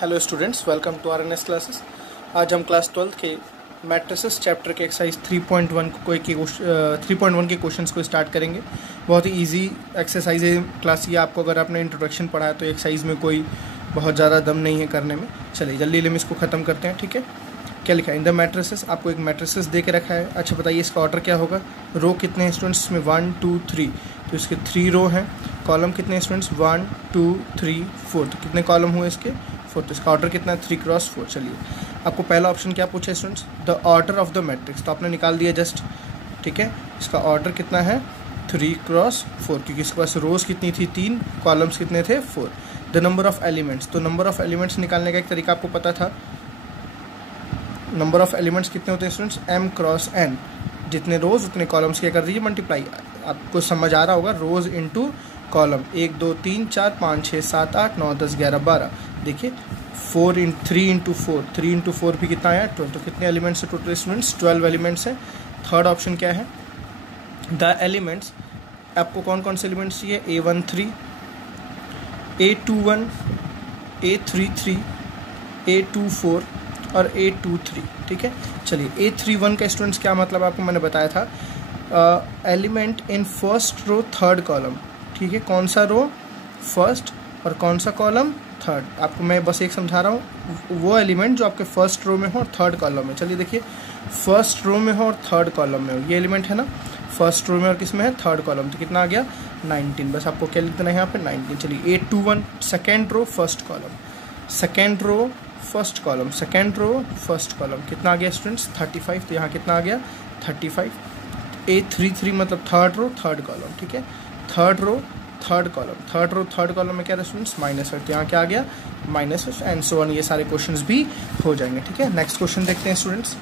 Hello students, welcome to RNS classes. आज हम class 12th के मैट्रिसेस चैप्टर के एक्सरसाइज 3.1 के क्वेश्चंस को स्टार्ट करेंगे। बहुत ही इजी एक्सरसाइज है क्लास। ये आपको अगर आपने इंट्रोडक्शन पढ़ा है तो एक्सरसाइज में कोई बहुत ज़्यादा दम नहीं है करने में। चलिए जल्दी हम इसको ख़त्म करते हैं, ठीक है। क्या लिखा है इन द मैट्रिसेस? आपको एक मैट्रिसेस दे के रखा है। अच्छा बताइए इसका ऑर्डर क्या होगा। रो कितने हैं स्टूडेंट्स इसमें? 1 2 3, तो इसके 3 रो हैं। कॉलम कितने हैं स्टूडेंट्स? 1 2 3 4, तो कितने कॉलम हुए इसके? 4। तो इसका ऑर्डर कितना है? 3x4। चलिए आपको पहला ऑप्शन क्या पूछा है students? The order of the matrix, तो आपने निकाल दिया जस्ट, ठीक है। इसका ऑर्डर कितना है? 3x4, क्योंकि इसके पास रोज कितनी थी? 3, कॉलम्स कितने थे? 4। द नंबर ऑफ एलिमेंट्स, तो नंबर ऑफ एलिमेंट्स निकालने का एक तरीका आपको पता था। नंबर ऑफ एलिमेंट्स कितने होते हैं स्टूडेंट्स? m×n, जितने रोज उतने कॉलम्स क्या कर दीजिए मल्टीप्लाई। आपको समझ आ रहा होगा, रोज इंटू कॉलम। 1 2 3 4 5 6 7 8 9 10 11 12। देखिए 3 × 4, 3 × 4 भी कितना आया? 12। तो कितने एलिमेंट्स है टोटल स्टूडेंट्स? 12 एलिमेंट्स है। थर्ड ऑप्शन क्या है? द एलिमेंट्स, आपको कौन कौन से एलिमेंट्स चाहिए? A13, A21, A33, A24 और A23, ठीक है। चलिए A31 का स्टूडेंट्स क्या मतलब आपको मैंने बताया था, element in first row third column, ठीक है। कौन सा रो? फर्स्ट, और कौन सा कॉलम? थर्ड। आपको मैं बस एक समझा रहा हूँ, वो एलिमेंट जो आपके फर्स्ट रो में हो और थर्ड कॉलम में। चलिए देखिए, फर्स्ट रो में हो और थर्ड कॉलम में हो, ये एलिमेंट है ना, फर्स्ट रो में और किस में है? Third column. तो कितना आ गया? 19। बस आपको क्या लिख देना है यहाँ पे? 19। चलिए A21 second row first column, second row first column, second row first column, कितना आ गया स्टूडेंट्स? 35। तो यहाँ कितना आ गया? 35। A33 मतलब थर्ड रो थर्ड कॉलम, ठीक है। Third row third column, third row third column में क्या था स्टूडेंट्स? -5। तो यहाँ क्या आ गया? -5 एंड सो ऑन। ये सारे क्वेश्चंस भी हो जाएंगे, ठीक है। नेक्स्ट क्वेश्चन देखते हैं स्टूडेंट्स,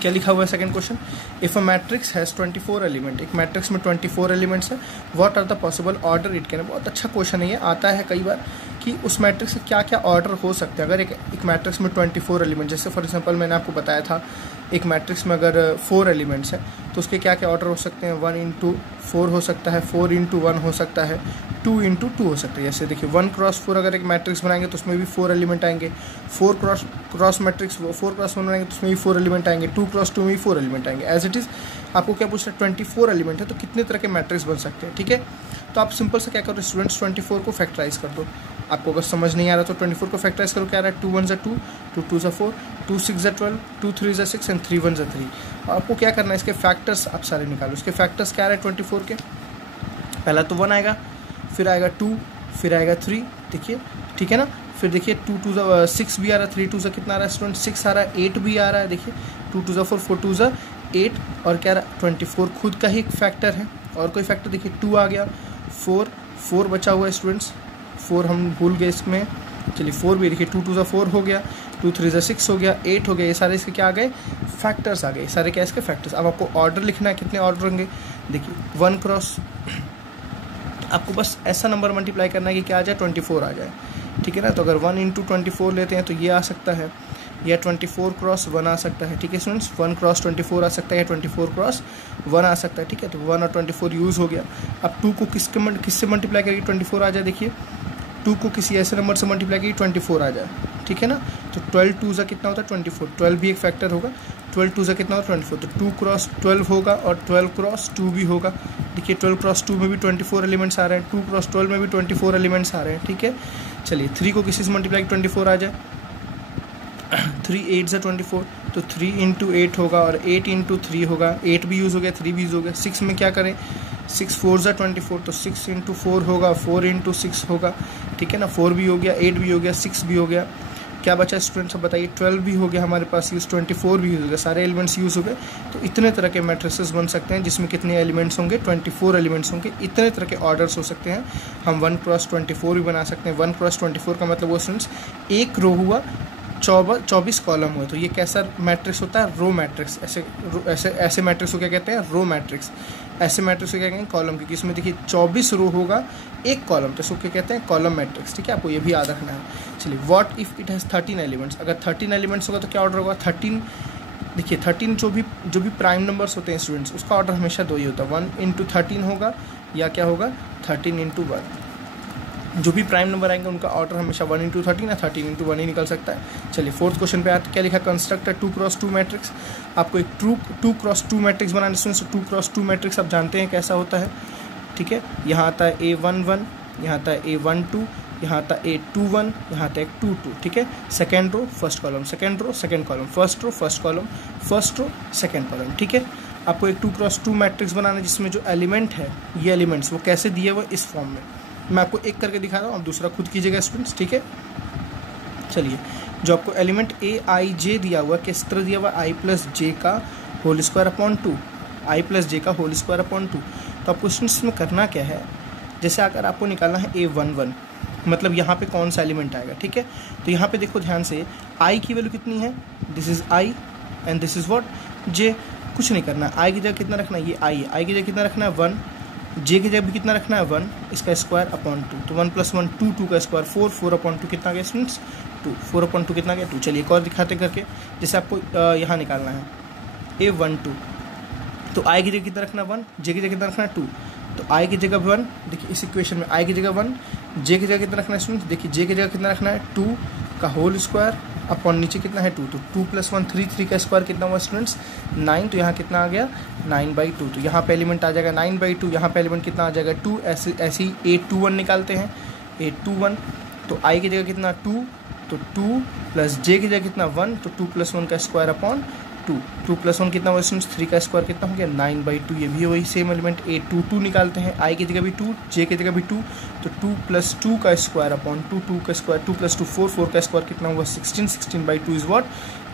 क्या लिखा हुआ है second question. If a matrix has 24 element, एक मैट्रिक्स में 24 एलिमेंट्स है, what are the possible order it can. बहुत अच्छा क्वेश्चन है ये, आता है कई बार कि उस मैट्रिक्स से क्या क्या ऑर्डर हो सकते हैं। अगर एक मैट्रिक्स में 24 एलिमेंट, जैसे फॉर एग्जांपल मैंने आपको बताया था एक मैट्रिक्स में अगर 4 एलिमेंट्स हैं तो उसके क्या क्या ऑर्डर हो सकते हैं? 1 × 4 हो सकता है, 4 × 1 हो सकता है, 2 × 2 हो सकता है। जैसे देखिए 1×4 अगर एक मैट्रिक्स बनाएंगे तो उसमें भी 4 एलिमेंट आएंगे। 4×4 मैट्रिक्स 4×1 बनाएंगे तो उसमें भी 4 एलिमेंट आएंगे। 2×2 में भी 4 एलिमेंट आएंगे। एज इट इज़ आपको क्या पूछ रहा है? 24 एलिमेंट है तो कितने तरह के मैट्रिक्स बन सकते हैं, ठीक है। तो आप सिंपल से क्या करो स्टूडेंट्स, 24 को फैक्टराइज कर दो। आपको अगर समझ नहीं आ रहा तो 24 को फैक्टराइज करो। क्या आ रहा है? 2 1 = 2, 2 2 = 4, 2 6 = 12, 2 3 = 6 एंड 3 1 = 3। आपको क्या करना है? इसके फैक्टर्स आप सारे निकालो। इसके फैक्टर्स क्या आ रहे हैं 24 के? पहला तो 1 आएगा, फिर आएगा 2, फिर आएगा 3, देखिए, ठीक है ना। फिर देखिए 2 2 = 6 भी आ रहा है, 3 2 = कितना आ रहा है स्टूडेंट? 6 आ रहा है, 8 भी आ रहा है, देखिए 2 2 = 4, 4 2 = 8, और क्या आ रहा है? 24 खुद का ही एक फैक्टर है। और कोई फैक्टर देखिए 2 आ गया, 4 बचा हुआ है स्टूडेंट्स, 4 हम भूल गए इसमें। चलिए 4 भी देखिए, 2 2 = 4 हो गया, 2 3 = 6 हो गया, 8 हो गया। ये सारे इसके क्या आ गए? फैक्टर्स आ गए। सारे क्या इसके फैक्टर्स। अब आपको ऑर्डर लिखना है, कितने ऑर्डर होंगे? देखिए 1 क्रॉस, आपको बस ऐसा नंबर मल्टीप्लाई करना है कि क्या आ जाए? 24 आ जाए, ठीक है ना। तो अगर 1 × 24 लेते हैं तो ये आ सकता है, या 24×1 आ सकता है, ठीक है स्टूडेंट्स। 1×24 आ सकता है, या 24×1 आ सकता है, ठीक है। तो 1 और 24 यूज़ हो गया। अब 2 को किससे मल्टीप्लाई करेगी? 24 आ जाए। देखिए 2 को किसी ऐसे नंबर से मल्टीप्लाई करेगी 24 आ जाए, ठीक है ना। तो 12 2 = कितना होता है? 24। 12 भी एक फैक्टर होगा। 12 2 = कितना होता है? 24। तो 2×12 होगा और 12×2 भी होगा। देखिए 12×2 में भी 24 एलिमेंट्स आ रहे हैं, 2×12 में भी 24 एलिमेंट्स आ रहे हैं, ठीक है। चलिए 3 को किसी से मल्टीप्लाई 24 आ जाए, 3 8 = 24, तो 3 × 8 होगा और 8 × 3 होगा। 8 भी यूज़ हो गया, 3 भी यूज़ हो गया। 6 में क्या करें? 6 4 = 24, तो 6 × 4 होगा, 4 × 6 होगा, ठीक है ना। 4 भी हो गया, 8 भी हो गया, 6 भी हो गया। क्या बचा स्टूडेंट्स अब बताइए? 12 भी हो गया हमारे पास यूज़, 24 भी यूज़ हो गया, सारे एलिमेंट्स यूज़ हो गए। तो इतने तरह के मैट्रिसेस बन सकते हैं जिसमें कितने एलिमेंट्स होंगे? 24 एलिमेंट्स होंगे। इतने तरह के ऑर्डर्स हो सकते हैं। हम 1×24 भी बना सकते हैं। 1×24 का मतलब वो स्टूडेंट्स एक रो हुआ, 24 कॉलम हुए। तो ये कैसा मैट्रिक्स होता है? Row matrix. ऐसे मैट्रिक्स को क्या कहते हैं? Row matrix. ऐसे मैट्रिक्स को क्या कहेंगे? कॉलम, क्योंकि इसमें देखिए 24 रो होगा, एक कॉलम, तो इसको क्या कहते हैं? कॉलम मैट्रिक्स, ठीक है। आपको ये भी याद रखना है। चलिए what if it has 13 elements, अगर 13 एलिमेंट्स होगा तो क्या ऑर्डर होगा? 13, देखिए 13 जो भी प्राइम नंबर्स होते हैं स्टूडेंट्स, उसका ऑर्डर हमेशा 2 ही होता है। 1 × 13 होगा, या क्या होगा? 13 × 1, जो भी प्राइम नंबर आएंगे उनका ऑर्डर हमेशा 1 इंटू 13 या 13 इंटू 1 ही निकल सकता है। चलिए फोर्थ क्वेश्चन पे आते, क्या लिखा, कंस्ट्रक्ट 2x2 मैट्रिक्स। आपको एक 2x2 मैट्रिक्स बनाने से 2x2 मैट्रिक्स आप जानते हैं कैसा होता है, ठीक है। यहाँ आता है A11, यहाँ आता है A12, यहाँ आता है A21, यहाँ आता है 22, ठीक है। Second row first column, second row second column, first row first column, first row second column, ठीक है। आपको एक 2x2 मैट्रिक्स बनाना है जिसमें जो एलिमेंट है, ये एलिमेंट्स वो कैसे दिए हुए इस फॉर्म में। मैं आपको एक करके दिखा रहा हूँ, आप दूसरा खुद कीजिएगा स्टूडेंट्स, ठीक है। चलिए, जो आपको एलिमेंट AIJ दिया हुआ किस तरह दिया हुआ, I प्लस जे का whole square upon 2, I plus J का होल स्क्वायर अपॉन 2। तो आपको स्टूडेंट्स में करना क्या है, जैसे अगर आपको निकालना है A11, मतलब यहाँ पे कौन सा एलिमेंट आएगा, ठीक है। तो यहाँ पे देखो ध्यान से, I की वैल्यू कितनी है, this is I and this is what, J। कुछ नहीं करना, I की जगह कितना रखना है, ये I है, I की जगह कितना रखना है 1, J की जगह भी कितना रखना है 1, इसका स्क्वायर अपॉन 2, तो 1 + 1 2, 2 का स्क्वायर 4, 4 अपॉन 2 कितना आ गया स्टूडेंट्स 2, 4 अपॉन 2 कितना आ गया 2। चलिए एक और दिखाते करके, जैसे आपको यहाँ निकालना है A12, तो I की जगह कितना रखना है 1, J की जगह कितना रखना है 2, तो I की जगह 1, देखिए इस इक्वेशन में I की जगह 1, J की जगह कितना रखना है स्टूडेंट्स, देखिए J की जगह कितना रखना है 2 का होल स्क्वायर अपॉन नीचे कितना है 2, तो 2 + 1 3, 3 का स्क्वायर कितना हुआ स्टूडेंट्स 9, तो यहाँ कितना आ गया 9/2, तो यहाँ पे एलिमेंट आ जाएगा 9/2, यहाँ पे एलिमेंट कितना आ जाएगा 2। ऐसे ही A21 निकालते हैं, A21, तो I की जगह कितना 2, तो 2 + J की जगह कितना 1, तो 2 + 1 का स्क्वायर अपॉन 2, 2 + 1 कितना हुआ स्टूडेंट्स 3 का स्क्वायर कितना हो गया 9/2। ये भी वही सेम एलिमेंट A22 निकालते हैं, I की जगह भी 2, J की जगह भी 2, तो 2 + 2 का स्क्वायर अपॉन 2, 2 का स्क्वायर 2 + 2 4, 4 का स्क्वायर कितना हुआ 16, 16/2 इज व्हाट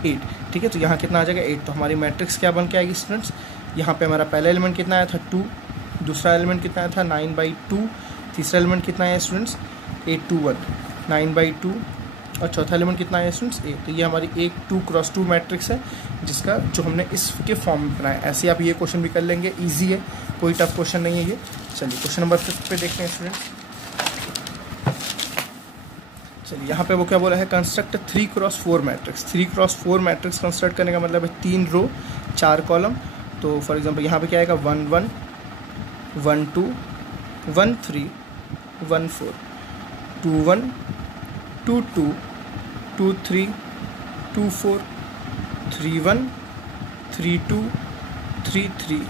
8, ठीक है। तो यहाँ कितना आ जाएगा 8, तो हमारी मैट्रिक्स क्या बन के आएगी स्टूडेंट्स, यहाँ पे हमारा पहला एलिमेंट कितना आया था 2, दूसरा एलिमेंट कितना आया था 9/2, तीसरा एलिमेंट कितना आया स्टूडेंट्स A21 9/2, और चौथा एलिमेंट कितना है स्टूडेंट्स 8। तो ये हमारी एक 2x2 मैट्रिक्स है जिसका जो हमने इसके फॉर्म में बनाया। ऐसे आप ये क्वेश्चन भी कर लेंगे, इजी है, कोई टफ क्वेश्चन नहीं है ये। चलिए क्वेश्चन नंबर 5 पे देखते हैं स्टूडेंट्स। चलिए यहाँ पे वो क्या बोला है, construct 3x4 matrix. 3x4 matrix construct करने का मतलब है 3 रो 4 कॉलम। तो फॉर एग्जांपल यहाँ पे क्या आएगा 1 1 1 2 1 3 1 4 2 1 2 2 2 3 2 4 3 1 3 2 3 3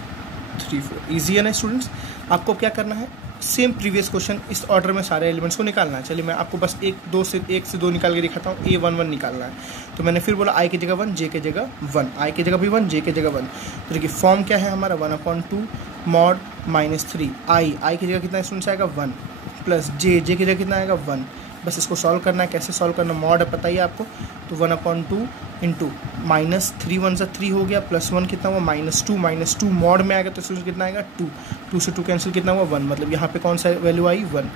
3 4। ईजी है ना स्टूडेंट्स। आपको क्या करना है, सेम प्रीवियस क्वेश्चन इस ऑर्डर में सारे एलिमेंट्स को निकालना है। चलिए मैं आपको बस 1 से 2 निकाल के दिखाता हूँ। A11 निकालना है, तो मैंने फिर बोला I की जगह 1, J की जगह 1, I की जगह भी 1, J की जगह 1। तो देखिए फॉर्म क्या है हमारा 1/2 मॉड -3 I की जगह कितना स्टूडेंट्स आएगा 1 प्लस J की जगह कितना आएगा 1। बस इसको सॉल्व करना है। कैसे सॉल्व करना, मॉड है पता ही आपको, तो 1/2 इंटू -3 1 से 3 हो गया, +1 कितना हुआ -2 मॉड में आएगा तो इसमें कितना आएगा 2, 2 से 2 कैंसिल कितना हुआ 1, मतलब यहाँ पे कौन सा वैल्यू आई 1।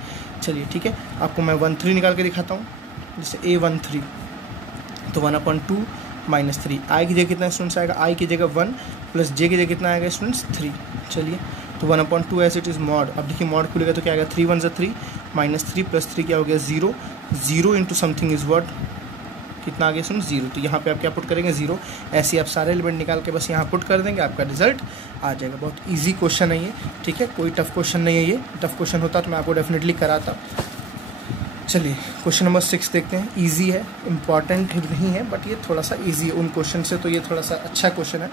चलिए ठीक है, आपको मैं 1 3 निकाल के दिखाता हूँ। जैसे A13 तो 1/2 -3 I की जगह कितना स्टूडेंट्स आएगा, I की जगह 1 प्लस J की जगह कितना आएगा स्टूडेंट्स 3। चलिए तो 1/2 एज इट इज़ मॉड। अब देखिए मॉड खुलेगा तो क्या आएगा 3 1 से 3 -3 + 3 क्या हो गया 0, 0 इंटू समथिंग इज व्हाट, कितना आ गया सुन 0। तो यहाँ पे आप क्या पुट करेंगे 0। ऐसे आप सारे एलिमेंट निकाल के बस यहाँ पुट कर देंगे, आपका रिजल्ट आ जाएगा। बहुत इजी क्वेश्चन है ये, ठीक है, कोई टफ क्वेश्चन नहीं है ये। टफ क्वेश्चन होता तो मैं आपको डेफिनेटली कराता। चलिए क्वेश्चन नंबर 6 देखते हैं। इजी है, इंपॉर्टेंट नहीं है, बट ये थोड़ा सा इजी है उन क्वेश्चन से, तो ये थोड़ा सा अच्छा क्वेश्चन है।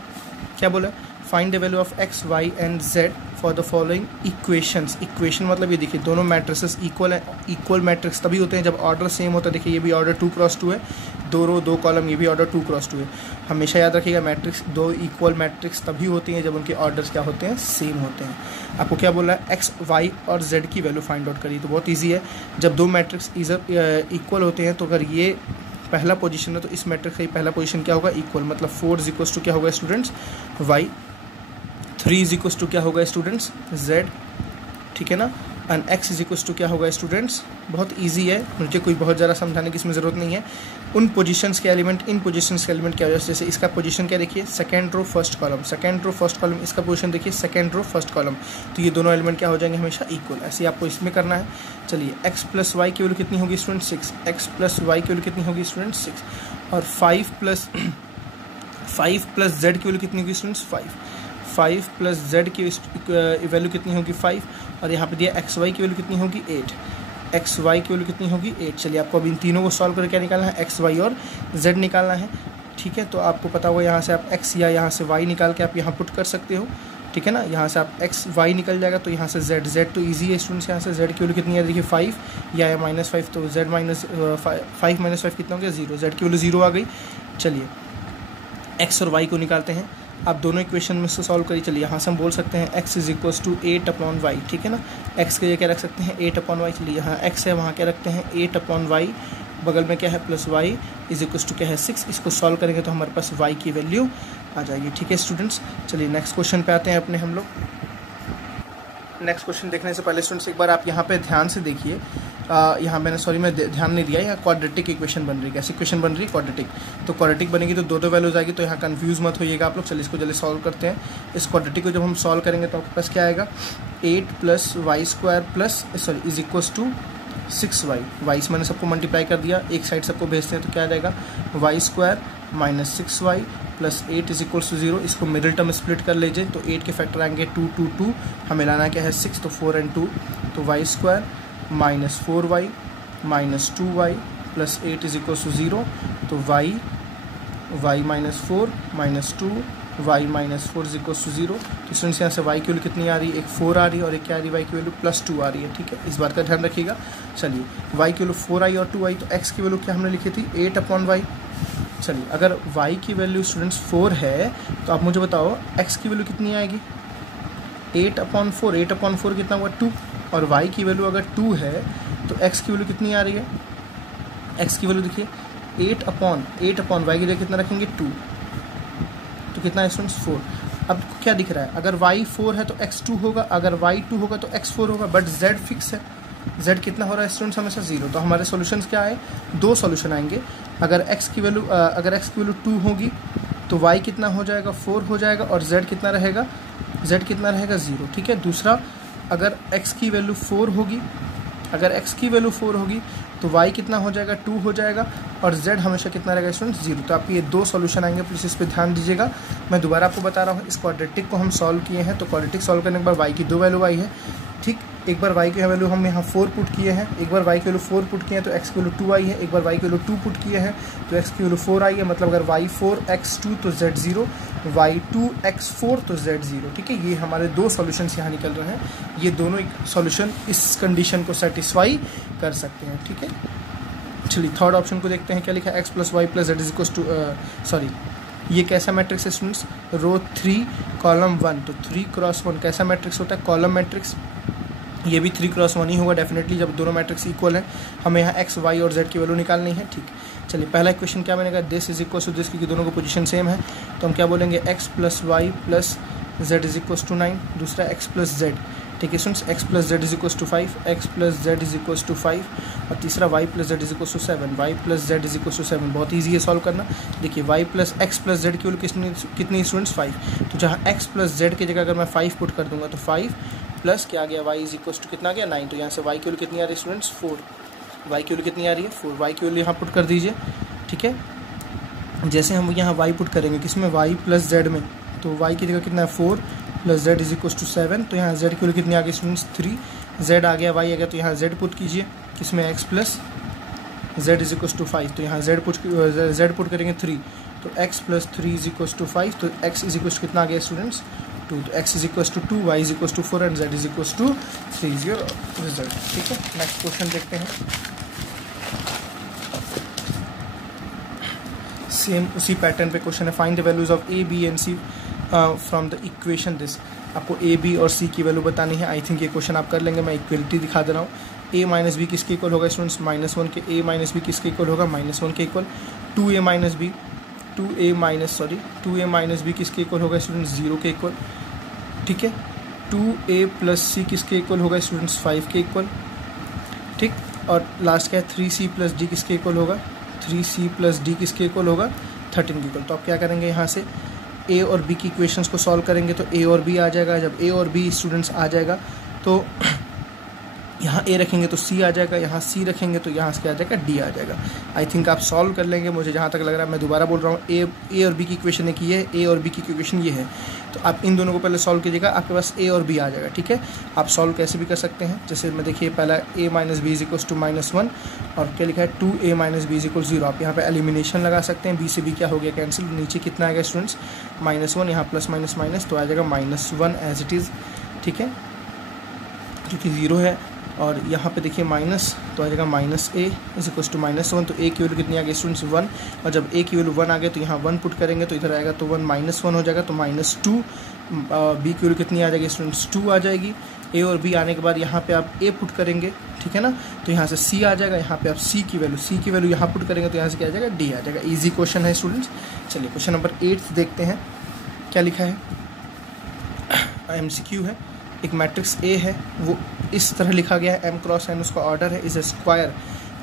क्या बोला, find the value of x, y and z for the following equations. Equation मतलब ये देखिए दोनों मैट्रिसेस इक्वल है। इक्वल मैट्रिक्स तभी होते हैं जब ऑर्डर सेम होता है। देखिए ये भी ऑर्डर 2x2 है, 2 रो 2 कॉलम, ये भी ऑर्डर 2x2 है। हमेशा याद रखिएगा मैट्रिक्स, दो इक्वल मैट्रिक्स तभी होती हैं जब उनके ऑर्डर्स क्या होते हैं, सेम होते हैं। आपको क्या बोला है, x, y और z की वैल्यू फाइंड आउट करिए। तो बहुत ईजी है, जब दो मैट्रिक्स इक्वल होते हैं तो अगर ये पहला पोजीशन है तो इस मैट्रिक्स का पहला पोजीशन क्या होगा, इक्वल। मतलब 4 = क्या होगा स्टूडेंट्स y, 3 = क्या होगा स्टूडेंट्स z, ठीक है ना, एंड x = क्या होगा स्टूडेंट्स। बहुत इजी है, मुझे कोई बहुत ज़्यादा समझाने की इसमें ज़रूरत नहीं है। उन पोजीशंस के एलिमेंट, इन पोजीशंस के एलिमेंट क्या हो जाए, जैसे इसका पोजीशन क्या देखिए, second row first column, second row first column. इसका पोजीशन देखिए सेकंड रो फर्स्ट कॉलम, तो ये दोनों एलिमेंट क्या हो जाएंगे हमेशा इक्वल। ऐसे आपको इसमें करना है। चलिए x + y की वैल्यू कितनी होगी स्टूडेंट 6, x + y की वैल्यू कितनी होगी स्टूडेंट 6, और 5 + z की वैल्यू कितनी होगी स्टूडेंट्स 5 + z की वैल्यू कितनी होगी 5, और यहाँ पे दिया x y की वैल्यू कितनी होगी 8। एक्स वाई की वैल्यू कितनी होगी 8। चलिए आपको अब इन तीनों को सॉल्व करके क्या निकालना है, एक्स वाई और जेड निकालना है, ठीक है। तो आपको पता होगा यहाँ से आप एक्स या यहाँ से वाई निकाल के आप यहाँ पुट कर सकते हो, ठीक है ना। यहाँ से आप एक्स वाई निकल जाएगा, तो यहाँ से जेड, जेड तो ईजी है स्टूडेंट्स। यहाँ से जेड की वैल्यू कितनी है, देखिए 5 या -5, तो जेड -5 -5 कितना हो गया 0, जेड की वैल्यू 0 आ गई। चलिए एक्स और वाई को निकालते हैं। आप दोनों इक्वेशन में से सॉल्व करिए। चलिए यहाँ से हम बोल सकते हैं x = 8/y, ठीक है ना। x के लिए क्या रख सकते हैं 8/y। चलिए यहाँ x है, वहाँ क्या रखते हैं 8/y, बगल में क्या है +y = क्या है 6। इसको सॉल्व करेंगे तो हमारे पास y की वैल्यू आ जाएगी, ठीक है स्टूडेंट्स। चलिए नेक्स्ट क्वेश्चन पे आते हैं अपने हम लोग। नेक्स्ट क्वेश्चन देखने से पहले स्टूडेंट्स एक बार आप यहाँ पे ध्यान से देखिए। यहाँ मैं ध्यान नहीं दिया, यहाँ क्वाड्रेटिक इक्वेशन बन रही है। कैसी इक्वेशन बन रही है, क्वाड्रेटिक। तो क्वाड्रेटिक बनेगी तो दो वैल्यूज आएगी, तो यहाँ कंफ्यूज मत होइएगा आप लोग। चलिए इसको जल्दी सॉल्व करते हैं। इस क्वाड्रेटिक को जब हम सॉल्व करेंगे तो आपके पास क्या आएगा 8 + y² = 6y। वाई से मैंने सबको मल्टीप्लाई कर दिया, एक साइड सबको भेजते हैं तो क्या आ जाएगा y² - 6y + 8 = 0। इसको मिडिल टर्म स्प्लिट कर लीजिए, तो 8 के फैक्टर आएंगे 2 2 2, हमें लाना क्या है 6, तो 4 और 2, तो y² - 4y - 2y + 8 = 0। तो y - 4 - 2 y - 4 = 0। तो स्टूडेंट्स यहाँ से y की वैल्यू कितनी आ रही है, एक 4 आ रही है और एक क्या आ रही है y की वैल्यू +2 आ रही है, ठीक है। इस बात का ध्यान रखिएगा। चलिए y की वैल्यू 4 आई और 2 आई, तो x की वैल्यू क्या हमने लिखी थी 8/y। चलिए अगर y की वैल्यू स्टूडेंट्स 4 है तो आप मुझे बताओ x की वैल्यू कितनी आएगी 8/4। 8/4 कितना हुआ 2, और y की वैल्यू अगर 2 है तो x की वैल्यू कितनी आ रही है, x की वैल्यू देखिए 8/8 y की जगह कितना रखेंगे 2, तो कितना है स्टूडेंट्स 4। अब क्या दिख रहा है, अगर y 4 है तो x 2 होगा, अगर y 2 होगा तो x 4 होगा, बट z फिक्स है। z कितना हो रहा है स्टूडेंट्स हमेशा 0। तो हमारे सॉल्यूशंस क्या है, दो सॉल्यूशन आएंगे। अगर x की वैल्यू 2 होगी तो y कितना हो जाएगा 4 हो जाएगा, और z कितना रहेगा 0, ठीक है। दूसरा, अगर x की वैल्यू 4 होगी, तो y कितना हो जाएगा 2 हो जाएगा, और z हमेशा कितना रहेगा स्टूडेंट्स 0। तो आपके ये दो सॉल्यूशन आएंगे, प्लीज़ इस पर ध्यान दीजिएगा। मैं दोबारा आपको बता रहा हूँ, इस क्वाड्रेटिक को हम सॉल्व किए हैं, तो क्वाड्रेटिक सॉल्व करने के बाद y की 2 वैल्यू आई है, ठीक। एक बार y की वैल्यू हम यहाँ 4 पुट किए हैं, एक बार y की वैल्यू 4 पुट किए हैं तो x की वैल्यू 2 आई है, एक बार y की वैल्यू 2 पुट किए हैं तो x की वैल्यू 4 आई है। मतलब अगर y 4 x 2 तो z 0, y 2 x 4 तो z 0, ठीक है। ये हमारे दो सॉल्यूशंस यहाँ निकल रहे हैं। ये दोनों सॉल्यूशन इस कंडीशन को सेटिस्फाई कर सकते हैं, ठीक है। चलिए थर्ड ऑप्शन को देखते हैं, क्या लिखा है x + y + z ये कैसा मैट्रिक्स है स्टूडेंट्स, रो 3 कॉलम 1। तो 3 × 1 कैसा मैट्रिक्स होता है, कॉलम मैट्रिक्स। ये भी 3 × 1 ही होगा डेफिनेटली, जब दोनों मैट्रिक्स इक्वल हैं। हमें यहाँ x, y और z की वैल्यू निकालनी है, ठीक। चलिए पहला क्वेश्चन क्या बनेगा, दिस = दिस, क्योंकि दोनों को पोजीशन सेम है, तो हम क्या बोलेंगे x + y + z = 9। दूसरा x + z, ठीक है students, x + z = 5, x + z = 5, और तीसरा y + z = 7, y + z = 7। बहुत ईजी है सॉल्व करना। देखिए y + x + z की वैल्यू कितनी स्टूडेंट्स 5, तो जहाँ x + z की जगह अगर मैं 5 पुट कर दूंगा तो 5 प्लस क्या आ गया y = कितना आ गया 9। तो यहाँ से y की वैल्यू कितनी आ रही है स्टूडेंट्स 4, y की वैल्यू कितनी आ रही है 4, y की वैल्यू यहाँ पुट कर दीजिए, ठीक है। जैसे हम यहाँ y पुट करेंगे किसमें, y + z में, तो y की जगह कितना है 4 + z = 7, तो यहाँ z की वैल्यू कितनी आ गई स्टूडेंट्स 3, z आ गया y आ गया, तो यहाँ z पुट कीजिए किसमें x + z = 5, तो यहाँ z पुट करेंगे 3, तो x + 3 = 5, तो x = कितना आ गया स्टूडेंट्स 2, तो x = 2, y = 4 and z = 3 your result, ठीक है। नेक्स्ट क्वेश्चन देखते हैं। सेम उसी पैटर्न पे क्वेश्चन है, find the values of a, b and c from the equation this. आपको a, b और c की वैल्यू बतानी है। आई थिंक ये क्वेश्चन आप कर लेंगे, मैं इक्वलिटी दिखा दे रहा हूँ। a - b किसके इक्वल होगा स्टूडेंट्स -1 के, a - b किसके इक्वल होगा -1 के इक्वल। 2a - b किसके इक्वल होगा स्टूडेंट्स 0 के इक्वल, ठीक है। 2a + c किसके इक्वल होगा स्टूडेंट्स 5 के इक्वल, ठीक। और लास्ट क्या है 3c + d किसके इक्वल होगा, 3c + d किसके इक्वल होगा 13 के इक्वल। तो आप क्या करेंगे, यहाँ से a और b की इक्वेशंस को सॉल्व करेंगे तो a और b आ जाएगा। जब a और b स्टूडेंट्स आ जाएगा तो यहाँ ए रखेंगे तो सी आ जाएगा, यहाँ सी रखेंगे तो यहाँ से आ जाएगा डी आ जाएगा। आई थिंक आप सॉल्व कर लेंगे, मुझे जहाँ तक लग रहा है। मैं दोबारा बोल रहा हूँ, ए और बी की इक्वेशन एक ये है, ए और बी की इक्वेशन ये है, तो आप इन दोनों को पहले सॉल्व कीजिएगा, आपके पास ए और बी आ जाएगा। ठीक है, आप सॉल्व कैसे भी कर सकते हैं, जैसे मैं देखिए पहला a minus b is equals to -1 और क्या लिखा है 2a minus b is equal 0। आप यहाँ पे एलिमिनेशन लगा सकते हैं, b से b क्या हो गया कैंसिल, नीचे कितना आएगा स्टूडेंट्स -1, यहाँ प्लस माइनस माइनस तो आ जाएगा -1 एज इट इज़। ठीक है, क्योंकि 0 है, और यहाँ पे देखिए माइनस तो आ जाएगा -a इज इक्वल्स टू -1, तो a की वैल्यू कितनी आ गई स्टूडेंट्स 1, और जब a की वैल्यू 1 आ गई तो यहाँ 1 पुट करेंगे तो इधर आएगा तो 1 -1 हो जाएगा, तो -2। b की वैल्यू कितनी आ जाएगी स्टूडेंट्स 2 आ जाएगी। a और b आने के बाद यहाँ पे आप a पुट करेंगे, ठीक है ना, तो यहाँ से c आ जाएगा, यहाँ पे आप c की वैल्यू यहाँ पुट करेंगे तो यहाँ से क्या आ जाएगा d आ जाएगा। ईजी क्वेश्चन है स्टूडेंट्स। चलिए क्वेश्चन नंबर 8 देखते हैं क्या लिखा है। MCQ है, एक मैट्रिक्स A है, वो इस तरह लिखा गया है m क्रॉस n, उसका ऑर्डर है इज ए स्क्वायर।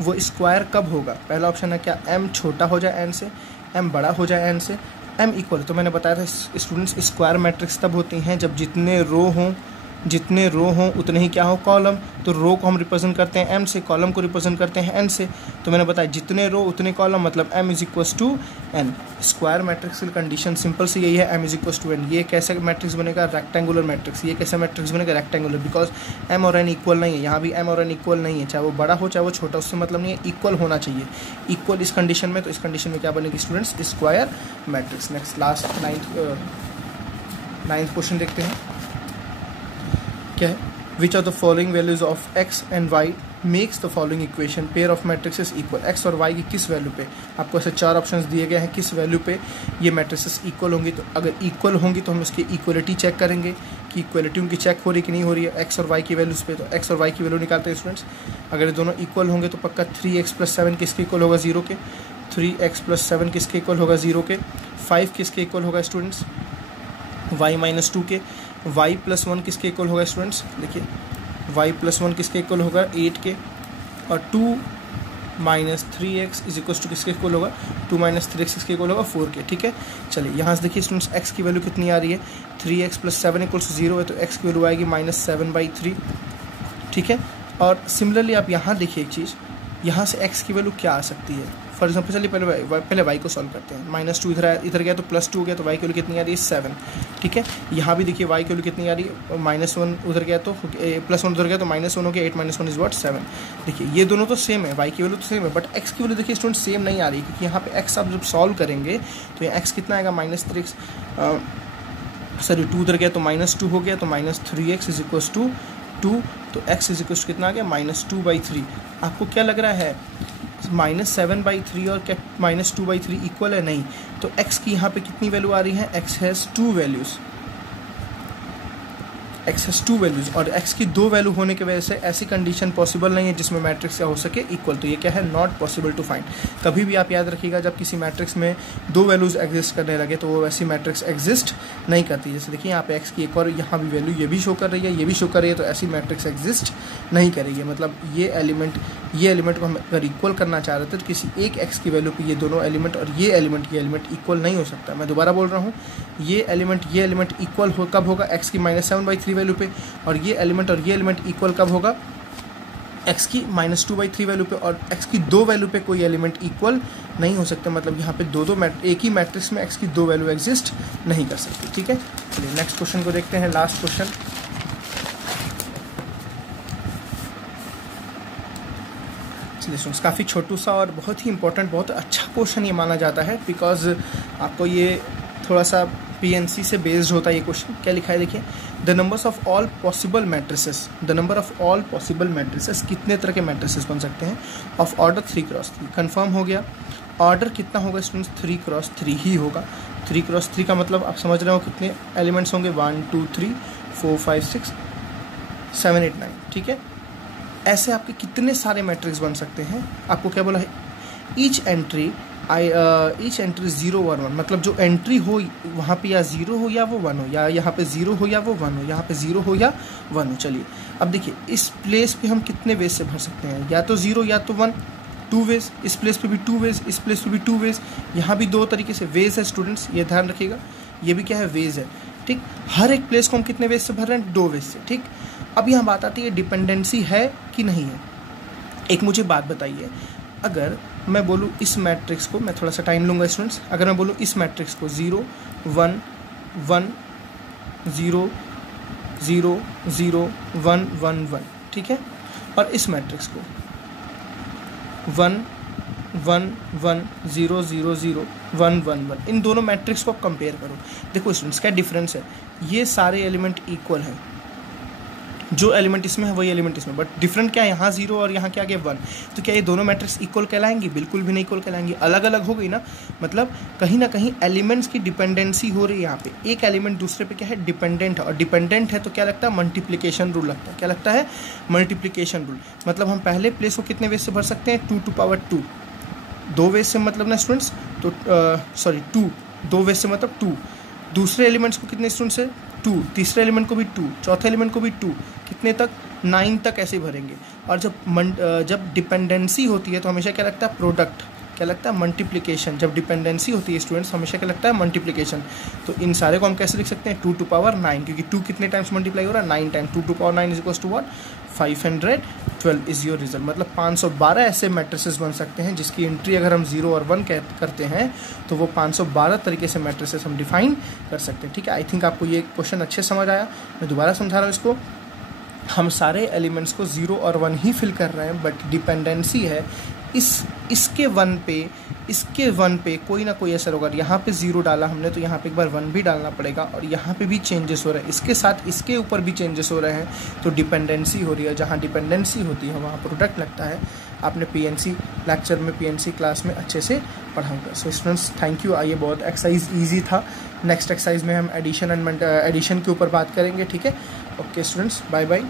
वो स्क्वायर कब होगा, पहला ऑप्शन है क्या m छोटा हो जाए n से, m बड़ा हो जाए n से, m इक्वल। तो मैंने बताया था स्टूडेंट्स स्क्वायर मैट्रिक्स तब होती हैं जब जितने रो हों उतने ही क्या हो कॉलम। तो रो को हम रिप्रेजेंट करते हैं m से, कॉलम को रिप्रेजेंट करते हैं n से। तो मैंने बताया जितने रो उतने कॉलम, मतलब m is equals to n। Square matrix की कंडीशन सिंपल से यही है, m is equals to n। ये कैसे मैट्रिक्स बनेगा, रेक्टेंगुलर मैट्रिक्स। ये कैसे मैट्रिक्स बनेगा, रेक्टेंगुलर, बिकॉज m और n इक्वल नहीं है। यहाँ भी m और n इक्वल नहीं है, चाहे वो बड़ा हो चाहे वो छोटा, उससे मतलब नहीं है, इक्वल होना चाहिए। इक्वल इस कंडीशन में, तो इस कंडीशन में क्या बनेगी students, square matrix. Next last ninth question देखते हैं क्या है। Which of the following values of x and y makes the following equation, pair of matrixes equal. x और y की किस वैल्यू पे, आपको ऐसे 4 ऑप्शंस दिए गए हैं, किस वैल्यू पे ये मैट्रिसेस इक्वल होंगी। तो अगर इक्वल होंगी तो हम उसकी इक्वलिटी चेक करेंगे कि इक्वलिटी उनकी चेक हो रही कि नहीं हो रही है x और y की वैल्यूज़ पे। तो x और y की वैल्यू निकालते हैं स्टूडेंट्स। अगर ये दोनों इक्वल होंगे तो पक्का 3x + 7 किसके इक्वल होगा, 0 के। 3x + 7 किसके इक्वल होगा, 0 के। 5 किसके इक्वल होगा स्टूडेंट्स, y - 2 के। y + 1 किसके इक्वल होगा स्टूडेंट्स, देखिए y + 1 किसके इक्वल होगा, 8 के। और 2 - 3x इज इक्वल टू किसके इक्वल होगा, 2 - 3x किसके इक्वल होगा, 4 के। ठीक है, चलिए यहाँ से देखिए स्टूडेंट्स x की वैल्यू कितनी आ रही है, 3x + 7 = 0 है, तो x की वैल्यू आएगी -7/3। ठीक है, और सिमिलरली आप यहाँ देखिए एक चीज़, यहाँ से x की वैल्यू क्या आ सकती है। फॉर एग्जाम्पल चलिए पहले y को सॉल्व करते हैं। -2 इधर गया तो +2 हो गया, तो y की वैल्यू कितनी आ रही है, 7। ठीक है, यहाँ भी देखिए y की वैल्यू कितनी आ रही है, -1 उधर गया तो +1 उधर गया तो -1 हो गया, 8 - 1 इज व्हाट, 7। देखिए ये दोनों तो सेम है, y की वैल्यू तो सेम है, बट x की वैल्यू देखिए स्टूडेंट सेम नहीं आ रही, क्योंकि यहाँ पे x आप जब सॉल्व करेंगे तो यहाँ x कितना आएगा, -3x, सॉरी 2 उधर गया तो -2 हो गया, तो -3x इज इक्वल टू 2, तो x इज इक्वल टू कितना आ गया, -2/3। आपको क्या लग रहा है, -7/3 और क्या -2/3 इक्वल है, नहीं। तो x की यहाँ पे कितनी वैल्यू आ रही है, x has 2 values, x has 2 values, और x की 2 वैल्यू होने की वजह से ऐसी कंडीशन पॉसिबल नहीं है जिसमें मैट्रिक्स क्या हो सके, इक्वल। तो ये क्या है, नॉट पॉसिबल टू फाइंड। कभी भी आप याद रखिएगा, जब किसी मैट्रिक्स में 2 वैल्यूज़ एग्जिस्ट करने लगे तो वो वैसी मैट्रिक्स एग्जिस्ट नहीं करती। जैसे देखिए यहाँ पे x की एक और यहाँ भी वैल्यू ये भी शो कर रही है, ये भी शो कर रही है, तो ऐसी मैट्रिक्स एग्जिस्ट नहीं करेगी। मतलब ये एलिमेंट को हम अगर इक्वल करना चाह रहे थे तो किसी एक x की वैल्यू पे ये दोनों एलिमेंट और ये एलिमेंट इक्वल नहीं हो सकता। मैं दोबारा बोल रहा हूँ, ये एलिमेंट इक्वल कब होगा, x की -7/3 वैल्यू पे, और ये एलिमेंट इक्वल कब होगा, x की -2/3 वैल्यू पे, और x की 2 वैल्यू पे कोई एलिमेंट इक्वल नहीं हो सकते। मतलब यहाँ पे एक ही मैट्रिक्स में x की 2 वैल्यू एग्जिस्ट नहीं कर सकती। ठीक है, चलिए नेक्स्ट क्वेश्चन को देखते हैं, लास्ट क्वेश्चन। चलिए काफ़ी छोटू सा और बहुत ही इंपॉर्टेंट, बहुत अच्छा क्वेश्चन ये माना जाता है, बिकॉज आपको ये थोड़ा सा PNC से बेस्ड होता है ये क्वेश्चन। क्या लिखा है देखिए, the numbers of all possible matrices, the number of all possible matrices, कितने तरह के मैट्रिसेस बन सकते हैं, ऑफ ऑर्डर 3x3। कंफर्म हो गया, ऑर्डर कितना होगा स्टूडेंट्स, 3x3 ही होगा। 3x3 का मतलब आप समझ रहे हो कितने एलिमेंट्स होंगे, 1 2 3 4 5 6 7 8 9। ठीक है, ऐसे आपके कितने सारे मैट्रिक्स बन सकते हैं। आपको क्या बोला है, ईच एंट्री 0 1 1, मतलब जो एंट्री हो वहाँ पे या 0 हो या वो 1 हो, या यहाँ पे 0 हो या वो 1 हो, यहाँ पे 0 हो या 1 हो। चलिए अब देखिए इस प्लेस पे हम कितने वेज से भर सकते हैं, या तो 0 या तो 1, 2 वेज। इस प्लेस पे भी 2 वेज, इस प्लेस पे भी 2 वेज, यहाँ भी 2 तरीके से वेज है स्टूडेंट्स, ये ध्यान रखिएगा, ये भी क्या है, वेज है। ठीक, हर एक प्लेस को हम कितने वेज से भर रहे हैं, 2 वेज से। ठीक, अब यहाँ बात आती है डिपेंडेंसी है कि नहीं है। एक मुझे बात बताइए, अगर मैं बोलूँ इस मैट्रिक्स को, मैं थोड़ा सा टाइम लूँगा स्टूडेंट्स, अगर मैं बोलूँ इस मैट्रिक्स को 0 1 1 0 0 0 1 1 1, ठीक है, और इस मैट्रिक्स को 1 1 1 0 0 0 1 1 1, इन दोनों मैट्रिक्स को कंपेयर करो। देखो स्टूडेंट्स क्या डिफरेंस है, ये सारे एलिमेंट इक्वल हैं, जो एलिमेंट इसमें है वही एलिमेंट इसमें, बट डिफरेंट क्या है, यहाँ 0 और यहाँ क्या आ गया 1। तो क्या ये दोनों मैट्रिक्स इक्वल कहलाएंगी? बिल्कुल भी नहीं इक्वल कहलाएंगी, अलग अलग हो गई ना। मतलब कहीं ना कहीं एलिमेंट्स की डिपेंडेंसी हो रही है यहाँ पे, एक एलिमेंट दूसरे पे क्या है, डिपेंडेंट है, और डिपेंडेंट है तो क्या लगता है, मल्टीप्लिकेशन रूल लगता है। क्या लगता है? Multiplication rule. मतलब हम पहले प्लेस को कितने वेज से भर सकते हैं, 2 to power 2, 2 वेज से मतलब ना स्टूडेंट्स, तो सॉरी 2 वेज से मतलब 2, दूसरे एलिमेंट्स को कितने स्टूडेंट्स से 2, तीसरे एलिमेंट को भी 2, चौथे एलिमेंट को भी 2, कितने तक, 9 तक ऐसे भरेंगे। और जब डिपेंडेंसी होती है तो हमेशा क्या लगता है, प्रोडक्ट, क्या लगता है, मल्टीप्लिकेशन। जब डिपेंडेंसी होती है स्टूडेंट्स हमेशा क्या लगता है, मल्टीप्लिकेशन। तो इन सारे को हम कैसे लिख सकते हैं, 2 to power 9, क्योंकि 2 कितने टाइम्स मल्टीप्लाई हो रहा है, 9 time. 2 to power 9 is equals to what, 512 is your result. मतलब 512 ऐसे मैट्रिसेस बन सकते हैं जिसकी एंट्री अगर हम 0 और 1 करते हैं तो वो 512 तरीके से मैट्रिसेस हम डिफाइन कर सकते हैं, ठीक है। आई थिंक आपको ये क्वेश्चन अच्छे समझ आया। मैं दोबारा समझा रहा हूँ इसको, हम सारे एलिमेंट्स को 0 और 1 ही फिल कर रहे हैं, बट डिपेंडेंसी है इसके 1 पे कोई ना कोई असर होगा। यहाँ पे 0 डाला हमने तो यहाँ पे एक बार 1 भी डालना पड़ेगा, और यहाँ पे भी चेंजेस हो रहे हैं, इसके साथ इसके ऊपर भी चेंजेस हो रहे हैं, तो डिपेंडेंसी हो रही है। जहाँ डिपेंडेंसी होती है वहाँ प्रोडक्ट लगता है। आपने पीएनसी लेक्चर में, पीएनसी क्लास में अच्छे से पढ़ा होगा। So students thank you. आइए, बहुत एक्सरसाइज ईजी था। नेक्स्ट एक्सरसाइज में हम एडिशन के ऊपर बात करेंगे, ठीक है। Okay students, bye bye.